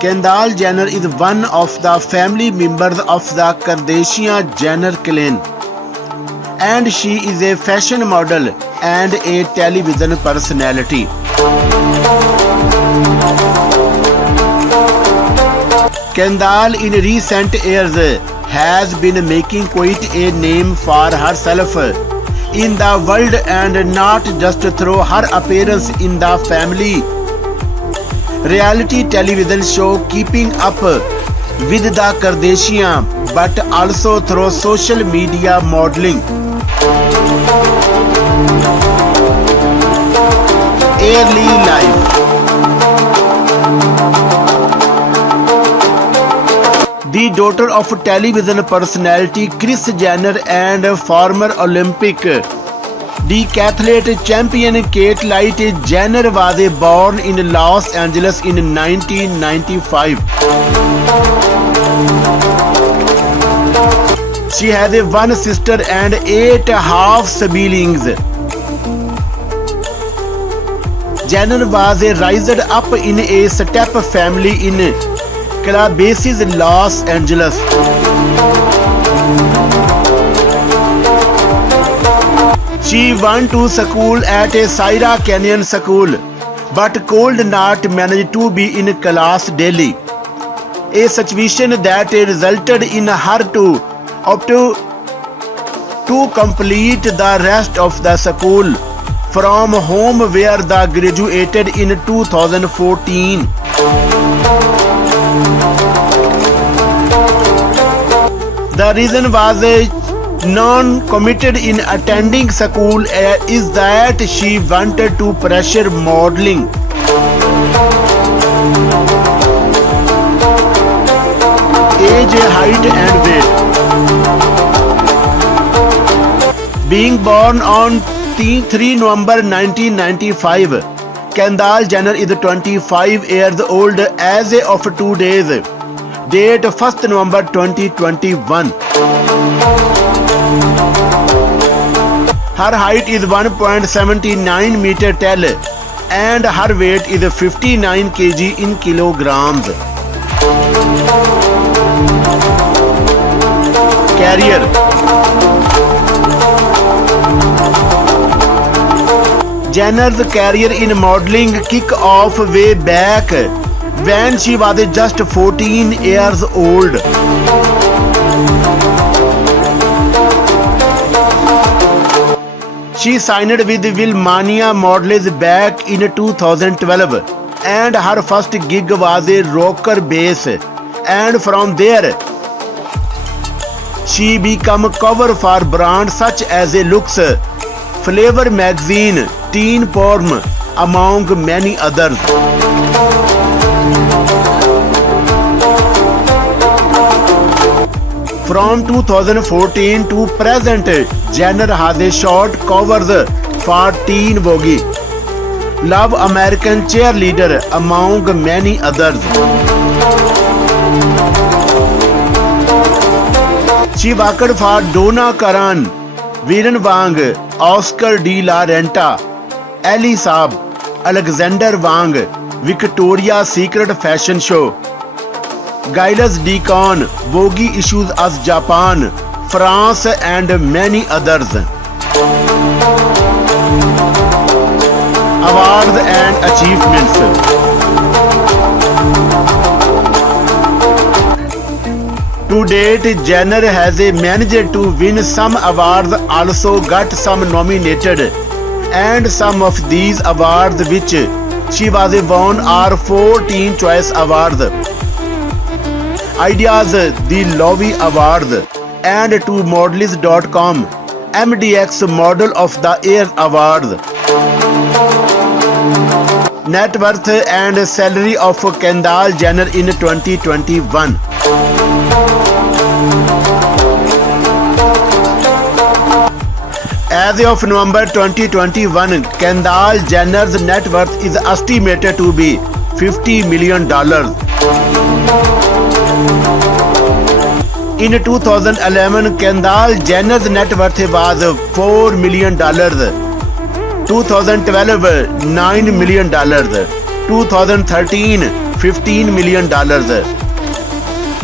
Kendall Jenner is one of the family members of the Kardashian-Jenner clan, and she is a fashion model and a television personality. Kendall in recent years has been making quite a name for herself in the world, and not just through her appearance in the family reality television show Keeping Up with the Kardashians, but also through social media modeling, early life. The daughter of television personality Kris Jenner and former Olympic decathlete champion Caitlyn Jenner was born in Los Angeles in 1995. She has one sister and 8 half siblings. Jenner was raised up in a step family in Calabasas, Los Angeles. She went to school at a Sierra Canyon school, but could not manage to be in class daily, a situation that resulted in her to opt to complete the rest of the school from home, where they graduated in 2014. The reason was non-committed in attending school is that she wanted to pursue modeling. Age, height and weight. Being born on 3 November 1995, Kendall Jenner is 25 years old as of 2 days. Date 1st November 2021. Her height is 1.79 meter tall and her weight is 59 kg in kilograms. Career. Jenner's career in modeling kicked off way back when she was just 14 years old. She signed with Wilmania Models back in 2012, and her first gig was a rocker bass, and from there she became cover for brands such as Lux, Flavor Magazine, Teen Porn, among many others. From 2014 to present, Jenner has shot covers for Teen Vogue, Love American Cheerleader, among many others. She worked for Donna Karan, Viren Wang, Oscar de la Renta, Ali Saab, Alexander Wang, Victoria's Secret Fashion Show, Gilles Deacon, Vogue Issues as Japan, France and many others. Awards and achievements. To date, Jenner has managed to win some awards, also got some nominated, and some of these awards which she was won are 14 Choice Awards, Ideas, the Lovie Awards, and to Models.com MDX Model of the Year Awards. Net worth and salary of Kendall Jenner in 2021. As of November 2021, Kendall Jenner's net worth is estimated to be $50 million. In 2011, Kendall Jenner's net worth was $4 million. 2012, $9 million. 2013 $15 million,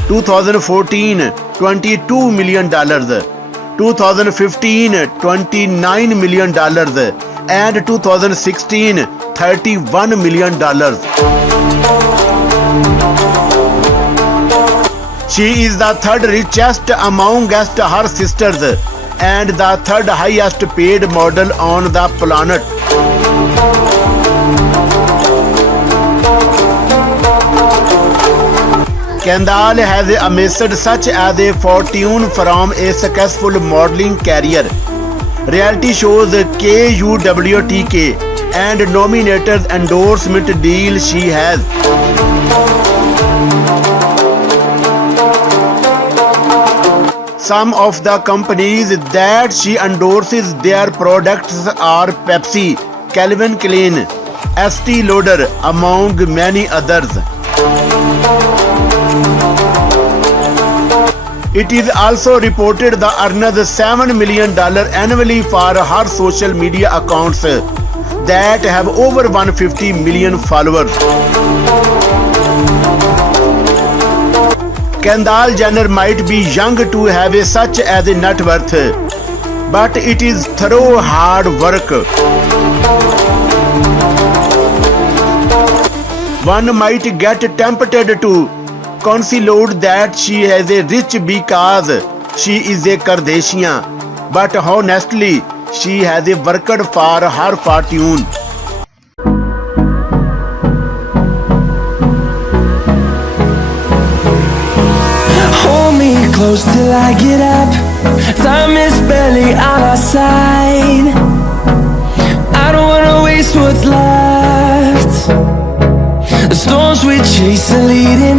2014 $22 million, 2015 $29 million, and 2016 $31 million. She is the third richest amongst her sisters and the third highest paid model on the planet. Kendall has amassed such as a fortune from a successful modeling career, reality shows KUWTK, and nominated endorsement deal she has. Some of the companies that she endorses their products are Pepsi, Calvin Klein, Estee Lauder, among many others. It is also reported the earns $7 million annually for her social media accounts that have over 150 million followers. Kendall Jenner might be young to have such as a net worth, but it is through hard work. One might get tempted to conclude that she is rich because she is a Kardashian, but honestly, she has worked for her fortune. Close till I get up. Time is barely on our side. I don't wanna waste what's left. The storms we chase are leading